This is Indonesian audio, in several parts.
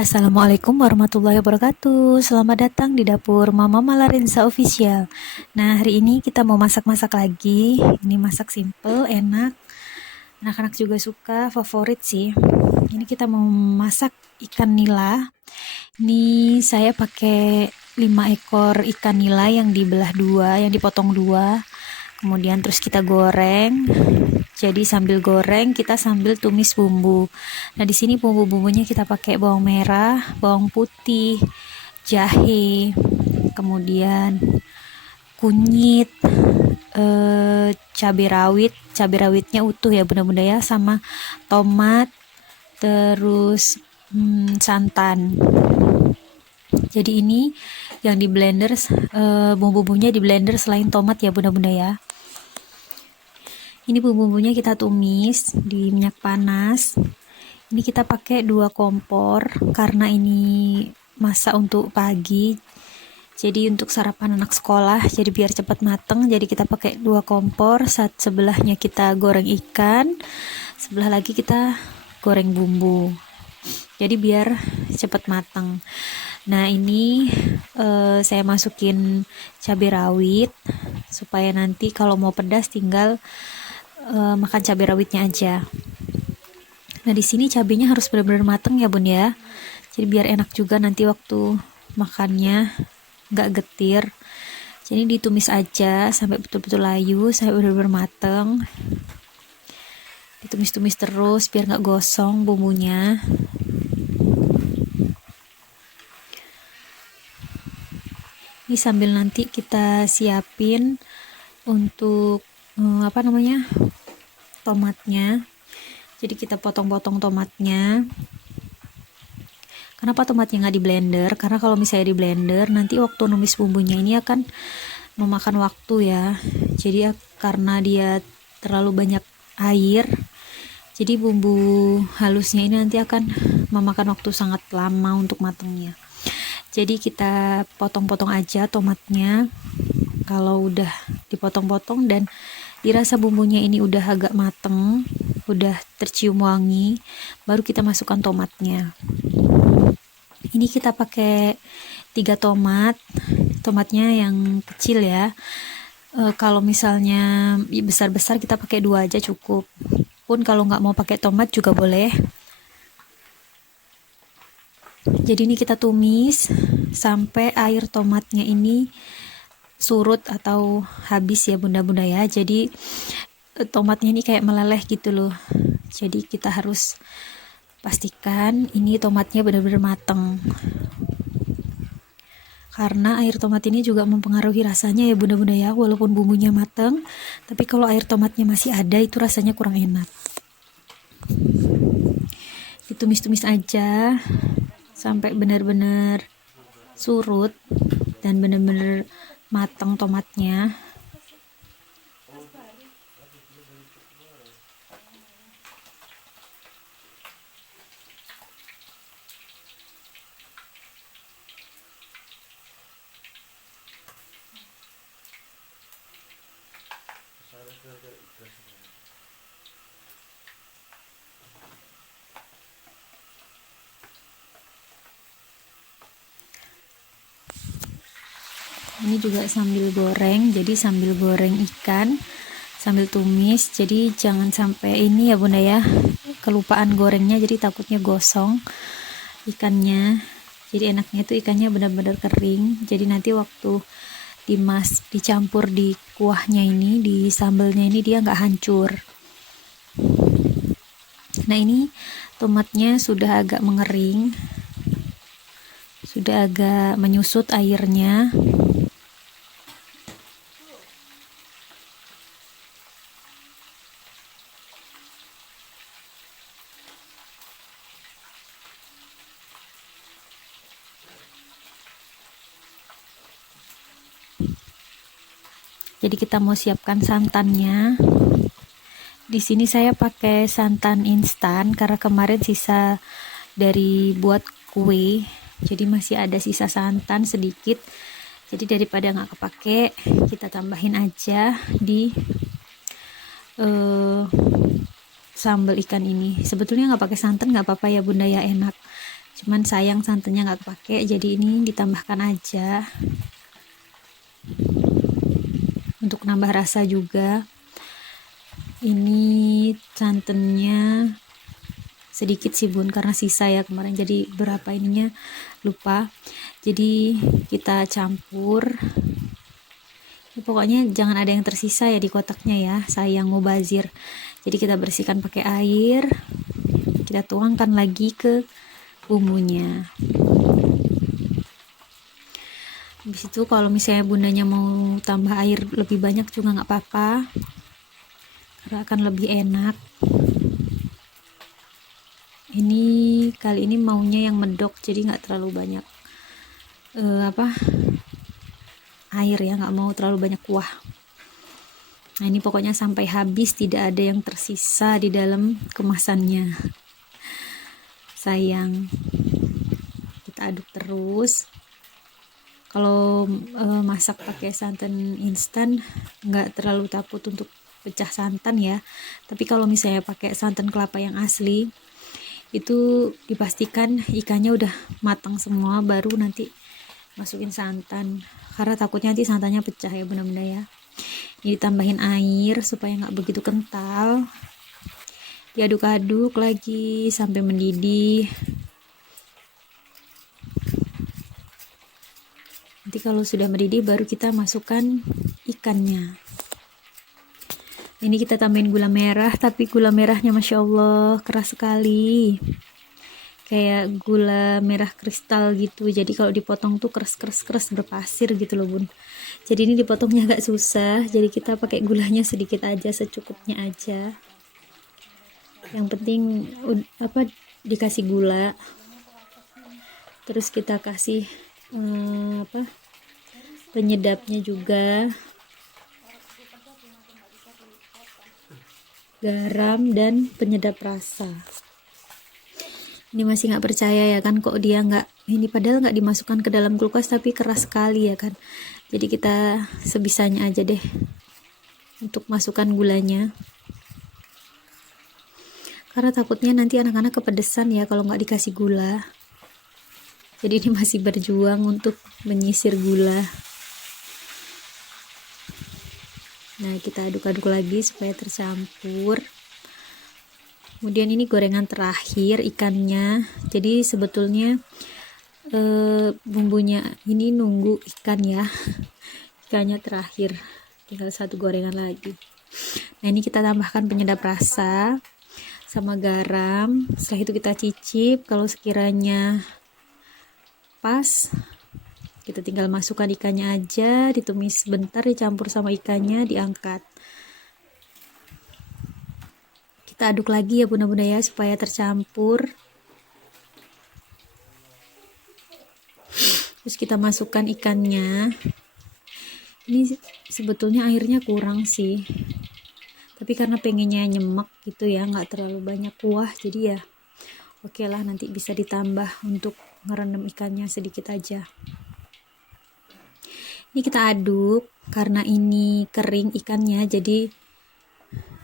Assalamualaikum warahmatullahi wabarakatuh. Selamat datang di dapur Mama Malarinsa Official. Nah, hari ini kita mau masak-masak lagi. Ini masak simple, enak. Anak-anak juga suka, favorit sih. Ini kita mau masak ikan nila. Ini saya pakai 5 ekor ikan nila yang dibelah dua, yang dipotong dua. Kemudian terus kita goreng. Jadi sambil goreng kita sambil tumis bumbu. Nah, di sini bumbu-bumbunya kita pakai bawang merah, bawang putih, jahe, kemudian kunyit, cabai rawitnya utuh ya bunda-bunda ya, sama tomat, terus santan. Jadi ini yang di blender, bumbu-bumbunya di blender selain tomat ya bunda-bunda ya. Ini bumbu-bumbunya kita tumis di minyak panas. Ini kita pakai 2 kompor karena ini masak untuk pagi. Jadi untuk sarapan anak sekolah, jadi biar cepat mateng, jadi kita pakai 2 kompor. Saat sebelahnya kita goreng ikan, sebelah lagi kita goreng bumbu. Jadi biar cepat mateng. Nah, ini saya masukin cabai rawit supaya nanti kalau mau pedas tinggal makan cabai rawitnya aja. Nah, di sini cabainya harus benar-benar mateng ya bun ya. Jadi biar enak juga nanti waktu makannya, nggak getir. Jadi ditumis aja sampai betul-betul layu, sampai benar-benar mateng. Ditumis-tumis terus biar nggak gosong bumbunya. Ini sambil nanti kita siapin untuk tomatnya. Jadi kita potong-potong tomatnya. Kenapa tomatnya nggak di blender? Karena kalau misalnya di blender nanti waktu numis bumbunya ini akan memakan waktu ya. Jadi karena dia terlalu banyak air, jadi bumbu halusnya ini nanti akan memakan waktu sangat lama untuk matangnya. Jadi kita potong-potong aja tomatnya. Kalau udah dipotong-potong dan dirasa bumbunya ini udah agak mateng, udah tercium wangi, baru kita masukkan tomatnya. Ini kita pakai 3 tomat, tomatnya yang kecil ya. Kalau misalnya besar-besar kita pakai 2 aja cukup. Pun kalau nggak mau pakai tomat juga boleh. Jadi ini kita tumis sampai air tomatnya ini surut atau habis ya bunda-bunda ya. Jadi tomatnya ini kayak meleleh gitu loh. Jadi kita harus pastikan ini tomatnya benar-benar mateng. Karena air tomat ini juga mempengaruhi rasanya ya bunda-bunda ya. Walaupun bumbunya mateng, tapi kalau air tomatnya masih ada itu rasanya kurang enak. Ditumis-tumis aja sampai benar-benar surut dan benar-benar matang tomatnya. Ini juga sambil goreng, jadi sambil goreng ikan sambil tumis, jadi jangan sampai ini ya bunda ya, kelupaan gorengnya, jadi takutnya gosong ikannya. Jadi enaknya itu ikannya benar-benar kering, jadi nanti waktu dicampur di kuahnya ini, di sambalnya ini, dia nggak hancur. Nah, ini tomatnya sudah agak mengering, sudah agak menyusut airnya. Jadi kita mau siapkan santannya. Di sini saya pakai santan instan karena kemarin sisa dari buat kue, jadi masih ada sisa santan sedikit. Jadi daripada nggak kepake, kita tambahin aja di sambal ikan ini. Sebetulnya nggak pakai santan nggak apa-apa ya bunda ya, enak. cuman sayang santannya nggak kepake, jadi ini ditambahkan aja untuk nambah rasa juga. Ini santannya sedikit sih bun, karena sisa ya kemarin, jadi berapa ininya lupa. Jadi kita campur. Pokoknya jangan ada yang tersisa ya di kotaknya ya, sayang mubazir. Jadi kita bersihkan pakai air, kita tuangkan lagi ke bumbunya. Habis itu kalau misalnya bundanya mau tambah air lebih banyak juga nggak apa-apa, karena akan lebih enak. Ini kali ini maunya yang medok, jadi nggak terlalu banyak air ya, nggak mau terlalu banyak kuah. Nah ini pokoknya sampai habis, tidak ada yang tersisa di dalam kemasannya, sayang. Kita aduk terus. Kalau masak pakai santan instan nggak terlalu takut untuk pecah santan ya, tapi kalau misalnya pakai santan kelapa yang asli itu dipastikan ikannya udah matang semua baru nanti masukin santan, karena takutnya nanti santannya pecah ya bunda-bunda ya. Ini ditambahin air supaya nggak begitu kental, diaduk-aduk lagi sampai mendidih. Nanti kalau sudah mendidih baru kita masukkan ikannya. Ini kita tambahin gula merah, tapi gula merahnya masya Allah keras sekali, kayak gula merah kristal gitu. Jadi kalau dipotong tuh keras berpasir gitu loh bun. Jadi ini dipotongnya agak susah, jadi kita pakai gulanya sedikit aja, secukupnya aja. Yang penting dikasih gula, terus kita kasih penyedapnya juga, garam dan penyedap rasa. Ini masih nggak percaya ya kan, kok dia nggak ini, padahal nggak dimasukkan ke dalam kulkas tapi keras sekali ya kan. Jadi kita sebisanya aja deh untuk masukkan gulanya, karena takutnya nanti anak-anak kepedesan ya kalau nggak dikasih gula. Jadi ini masih berjuang untuk menyisir gula. Nah kita aduk-aduk lagi supaya tercampur. Kemudian ini gorengan terakhir ikannya. Jadi sebetulnya bumbunya ini nunggu ikan ya, ikannya terakhir, tinggal satu gorengan lagi. Nah ini kita tambahkan penyedap rasa sama garam. Setelah itu kita cicip, kalau sekiranya pas kita tinggal masukkan ikannya aja, ditumis sebentar, dicampur sama ikannya, diangkat. Kita aduk lagi ya bunda-bunda ya supaya tercampur. Terus kita masukkan ikannya. Ini sebetulnya airnya kurang sih, tapi karena pengennya nyemek gitu ya, nggak terlalu banyak kuah, jadi ya oke lah, nanti bisa ditambah untuk ngerendam ikannya sedikit aja. Ini kita aduk, karena ini kering ikannya, jadi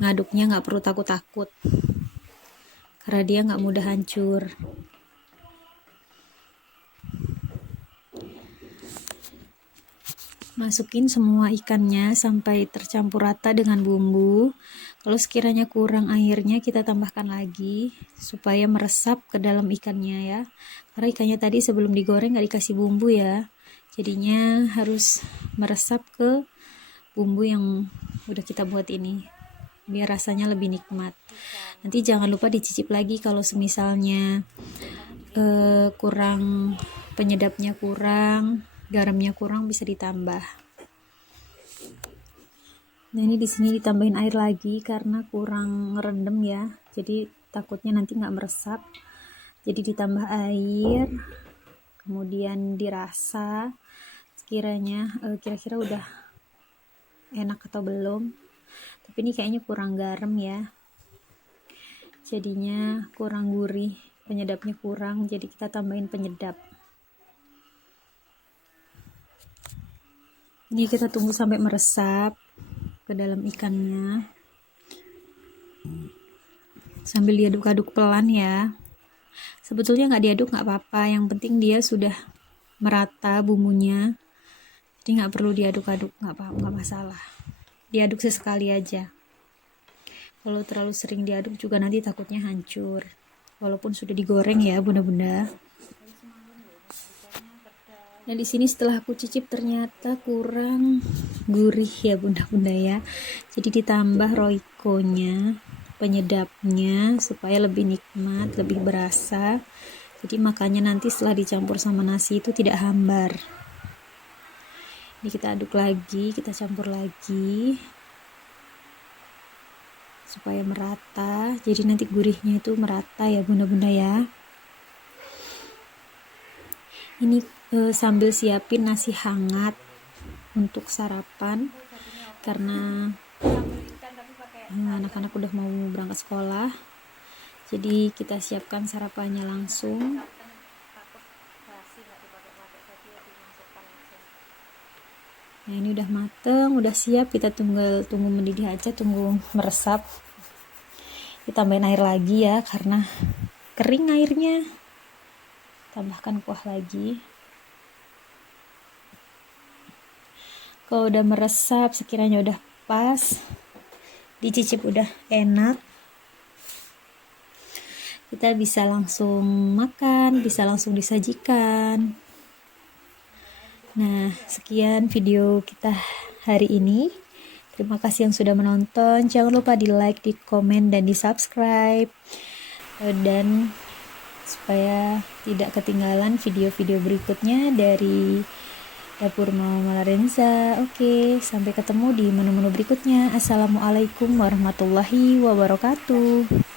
ngaduknya nggak perlu takut-takut, karena dia nggak mudah hancur. Masukin semua ikannya sampai tercampur rata dengan bumbu. Kalau sekiranya kurang airnya kita tambahkan lagi supaya meresap ke dalam ikannya ya, karena ikannya tadi sebelum digoreng nggak dikasih bumbu ya, jadinya harus meresap ke bumbu yang udah kita buat ini biar rasanya lebih nikmat. Nanti jangan lupa dicicip lagi kalau semisalnya kurang, penyedapnya kurang, garamnya kurang, bisa ditambah. Nah ini di sini ditambahin air lagi karena kurang ngerendam ya, jadi takutnya nanti nggak meresap, jadi ditambah air, kemudian dirasa sekiranya kira-kira udah enak atau belum. Tapi ini kayaknya kurang garam ya, jadinya kurang gurih, penyedapnya kurang, jadi kita tambahin penyedap. Ini kita tunggu sampai meresap ke dalam ikannya sambil diaduk-aduk pelan ya. Sebetulnya nggak diaduk nggak apa-apa, yang penting dia sudah merata bumbunya, jadi nggak perlu diaduk-aduk, nggak apa, nggak masalah. Diaduk sesekali aja. Kalau terlalu sering diaduk juga nanti takutnya hancur. Walaupun sudah digoreng ya bunda-bunda. Nah di sini setelah aku cicip ternyata kurang gurih ya bunda-bunda ya. Jadi ditambah roikonya, penyedapnya supaya lebih nikmat, lebih berasa. Jadi makanya nanti setelah dicampur sama nasi itu tidak hambar. Ini kita aduk lagi, kita campur lagi supaya merata. Jadi nanti gurihnya itu merata ya bunda-bunda ya. Ini sambil siapin nasi hangat untuk sarapan karena anak-anak udah mau berangkat sekolah. Jadi kita siapkan sarapannya langsung. Nah ini udah mateng, udah siap, kita tunggu mendidih aja, tunggu meresap. Ditambahin air lagi ya karena kering airnya. Tambahkan kuah lagi. Kalau udah meresap, sekiranya udah pas, dicicip udah enak, kita bisa langsung makan, bisa langsung disajikan. Nah, sekian video kita hari ini. Terima kasih yang sudah menonton. Jangan lupa di like, di komen, dan di subscribe. Dan supaya tidak ketinggalan video-video berikutnya dari Dapur Mama Malarenza. Oke, sampai ketemu di menu-menu berikutnya. Assalamualaikum warahmatullahi wabarakatuh.